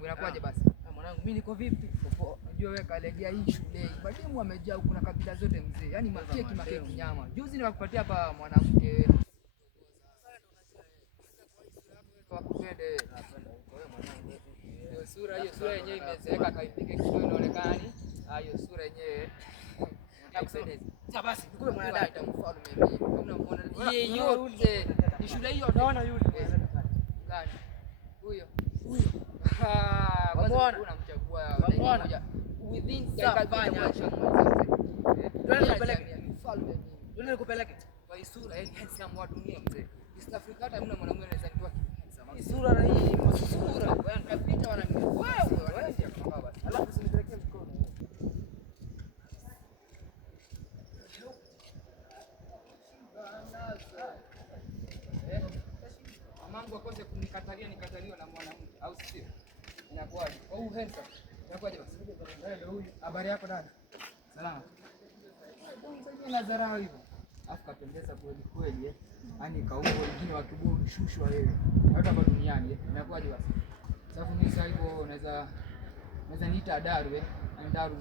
Inakuaje basi? Mwanangu mimi niko vipi? Unajua wewe kalegea hii shule. Mwalimu amejaa kuna kabila zote mzee. Yaani makeki nyama. Juzi niwakupatia hapa mwanamke. Wakupende. Wewe mwanangu. Hiyo sura yenyewe imezeeka kaipige kidogo inaonekana ni. Hiyo sura yenyewe. Nakupendeza. Sasa basi nikupe mwanadada mfalme mimi. Kama unaona yeye yote. Ni shule hiyo unaona yule. Gani? Huyo. Kwanza unamchagua moja within dakika ndio nikupeleke kwa isura yani handsome wa dunia mzee. East Africa hata hamna mwanamume anaweza nitoa handsome. Sura na hii sura wewe unapita wananiambia wewe wanatia kama baba. Alafu usinipelekee mkono. Mamangu akose kunikatalia nikataliwa na mwanamke au sio? Inakuwaje? Oh handsome. Inakuwaje basi? Ndio huyu. Habari yako dada? Salama. Sasa na dharau hivyo. Afu kapendeza kweli kweli eh. Yaani kauko wengine wakibudu shushwa wewe. Hata hapa duniani eh. Inakuwaje basi? Sababu mimi sasa hivyo naweza niita Daru eh. Daru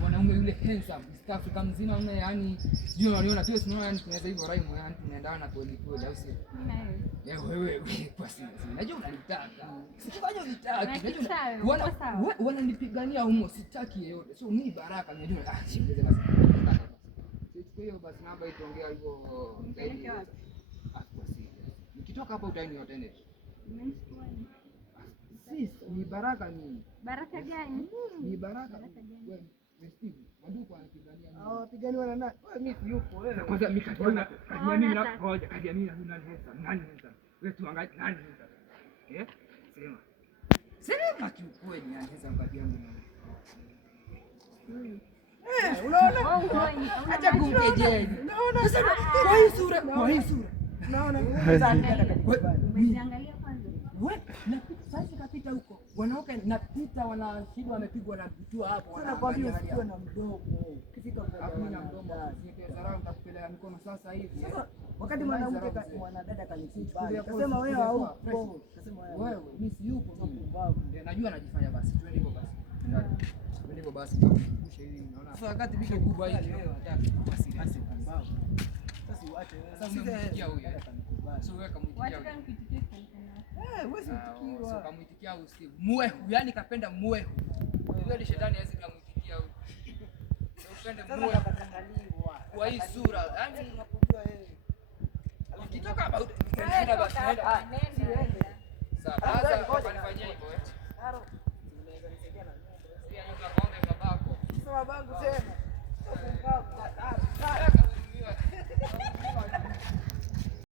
mwanaume yule handsome. East Africa mzima una yani sijui unaniona tu sio yani tunaweza hivyo rhyme yani tunaendana kweli kweli au sio? Wewe kwa sisi. Najua unanitaka. Sikuwaje unitaki. Najua wananipigania humo sitaki yeyote. So mimi Baraka najua shingeze basi. Sichukue hiyo basi namba itaongea hivyo zaidi. Kwa sisi. Nikitoka hapa utaini yote nene. Sisi ni Baraka mimi. Baraka gani? Ni Baraka. Wewe Steve, ndugu anapigania nini? Wapiganiwa na nani? Wewe mimi yupo wewe. Kwanza mimi kajiona mimi na ngoja kajiamini nani hesa. Wewe tuangalie nani hesa. Sema kiukweli yani hesa mbadi yangu na. Unaona? Acha kumkejeli. Unaona? Sasa kwa hii sura. Unaona? Umeangalia kwanza. Wewe sasa kapita huko. Wanawake napita wanashindwa wamepigwa na kutua hapo. Wanakwambia usiwe na mdomo. Ukifika kwa hakuna mdomo. Nipe dharau nitakupeleka mikono sasa hivi. Sasa wakati mwanadada kanikubali. Akasema wewe haupo. Akasema wewe mimi si yupo mpumbavu. Ndio najua anajifanya basi. Twende hivyo basi. Twende hivyo basi nikukumbushe hivi naona. Sasa wakati biki kubwa hiki wewe unataka basi mpumbavu. Sasa uache wewe. Sasa unamtikia huyu. Sio wewe kamtikia. Wewe usikiwa. Sio kamuitikia au Steve. Mwehu, yani kapenda mwehu. Wewe ni shetani hawezi kamuitikia huyo. Upende mwehu akatangaliwa. Kwa hii sura, yani unakujua yeye. Ukitoka hapa utaenda basi nenda. Sawa, sasa nifanyie hivyo eh. Haro. Unaweza nisaidia na nyumba. Sio nyumba kaombe babako. Sio babangu tena. Sio babangu.